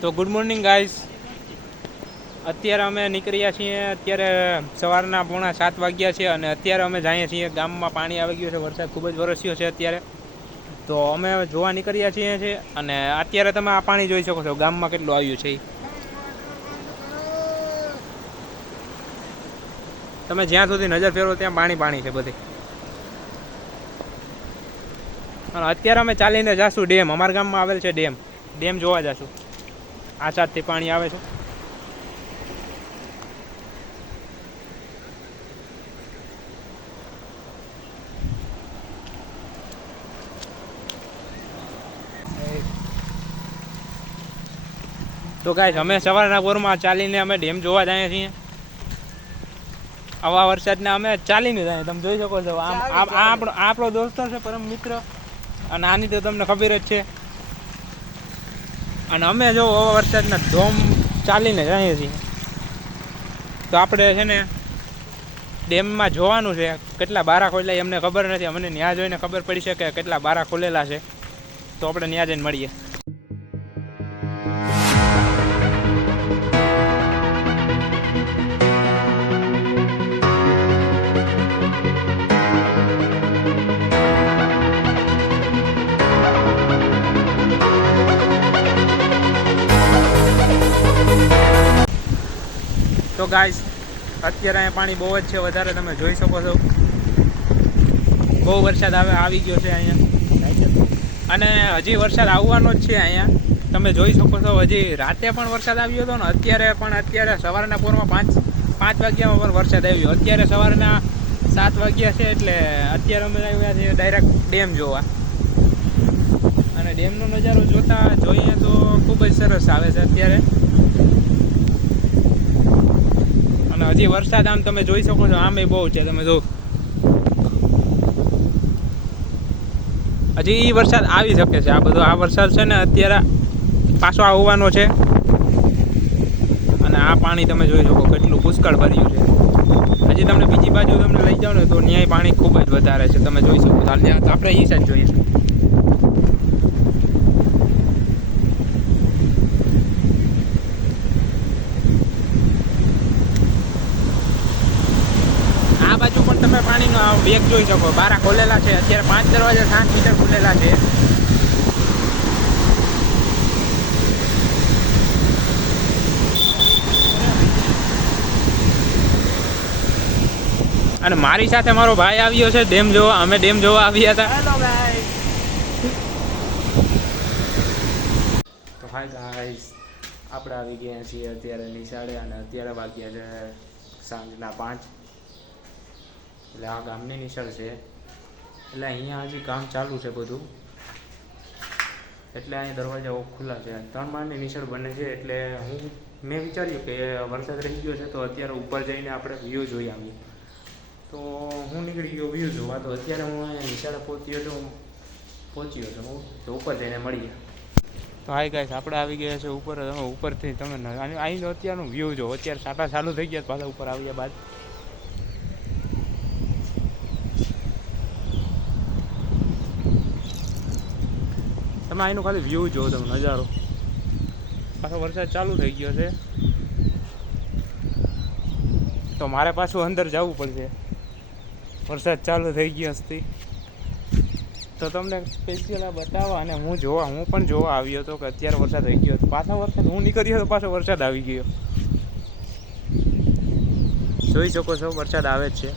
તો good morning guys, અત્યારે અમે નીકળ્યા છીએ. અત્યારે સવારના 6:45 વાગ્યા છે અને અત્યારે અમે જઈએ છીએ ગામમાં. પાણી આવી ગયું છે, વરસાદ ખૂબ જ વરસ્યો છે અત્યારે. તો અમે જોવા નીકળ્યા છીએ અને અત્યારે તમે આ પાણી જોઈ શકો છો ગામમાં કેટલું આવ્યું છે. તમે જ્યાં સુધી નજર ફેરવો ત્યાં પાણી પાણી છે બધી. અને અત્યારે અમે ચાલીને જાશું ડેમ. અમારા ગામમાં આવેલ છે ડેમ જોવા જશું. આ સાઈડથી પાણી આવે છે. તો ગાઈસ, અમે સવારના પોરમાં ચાલીને અમે ડેમ જોવા જઈએ છીએ. આવા વરસાદને અમે ચાલીને જઈએ. તમે જોઈ શકો છો, આપણો દોસ્તો છે, પરમ મિત્ર. અને આની તો તમને ખબર જ છે. અને અમે જો આવા વરસાદના ધોમ ચાલીને જઈએ છીએ. તો આપણે છે ને ડેમમાં જોવાનું છે કેટલા બારા ખોલેલા એમને ખબર નથી. અમને ત્યાં જોઈને ખબર પડી છે કે કેટલા બારા ખોલેલા છે. તો આપણે ત્યાં જઈને મળીએ. તો ગાઈસ, અત્યારે અહીંયા પાણી બહુ જ છે, વધારે તમે જોઈ શકો છો. બહુ વરસાદ આવી ગયો છે અહીંયા. અને હજી વરસાદ આવવાનો જ છે અહીંયા. તમે જોઈ શકો છો, હજી રાતે પણ વરસાદ આવ્યો હતો ને અત્યારે સવારના પોરમાં 5 વાગ્યામાં પણ વરસાદ આવ્યો. અત્યારે સવારના 7 વાગ્યા છે, એટલે અત્યારે અમે આવ્યા છીએ ડાયરેક્ટ ડેમ જોવા. અને ડેમનો નજારો જોઈએ તો ખૂબ જ સરસ આવે છે અત્યારે. અને હજી વરસાદ આમ તમે જોઈ શકો છો, આમે બહુ છે. તમે જો હજી વરસાદ આવી શકે છે. આ વરસાદ છે ને અત્યારે પાછો આવવાનો છે. અને આ પાણી તમે જોઈ શકો કેટલું પુષ્કળ ભર્યું છે. હજી તમને બીજી બાજુ તમને લઈ જાઓ ને તો ન્યાય પાણી ખૂબ જ વધારે છે. તમે જોઈ શકો છો. આપણે એ સાઈડ જોઈએ. આ બાજુ પણ તમે પાણીનો બેગ જોઈ શકો. બારા ખોલેલા છે અત્યારે. 5 દરવાજા 7 મીટર ખુલેલા છે. અને મારી સાથે મારો ભાઈ આવ્યો છે ડેમ જોવા. અમે ડેમ જોવા આવ્યા હતા. હેલો ભાઈ. તો હાય ગાઈસ, આપણે આવી ગયા છીએ અત્યારે નિશાળે. અને અત્યારે વાગ્યા છે સાંજના 5. એટલે આ ગામની નિશાળ છે. એટલે અહીંયા હજી કામ ચાલુ છે બધું. એટલે અહીંયા દરવાજા ખુલ્લા છે. 3 માળની નિશાળ બને છે. એટલે મેં વિચાર્યું કે વરસાદ રહી ગયો છે તો અત્યારે ઉપર જઈને આપણે વ્યૂ જોઈ આવીએ. તો હું નીકળી ગયો વ્યૂ જોવા. તો અત્યારે હું અહીંયા નિશાળે પહોંચ્યો છું. તો ઉપર જઈને મળીએ. તો હાય ગાઈસ, આપણે આવી ગયા છે ઉપર. તમે ઉપરથી તમે અહીં અત્યારનું વ્યૂ જો. અત્યારે સાટા ચાલુ થઈ ગયા પાછા ઉપર આવ્યા બાદ. તમે અહીંનો ખાલી વ્યૂ જોવો, તમે નજારો. પાછો વરસાદ ચાલુ થઈ ગયો છે તો મારે પાછું અંદર જવું પડશે. વરસાદ ચાલુ થઈ ગયો હતી તો તમને સ્પેશિયલ આ બતાવવા. અને હું પણ જોવા આવ્યો હતો કે અત્યારે વરસાદ થઈ ગયો. પાછો વરસાદ હું નીકળ્યો તો પાછો વરસાદ આવી ગયો. જોઈ શકો છો વરસાદ આવે જ છે.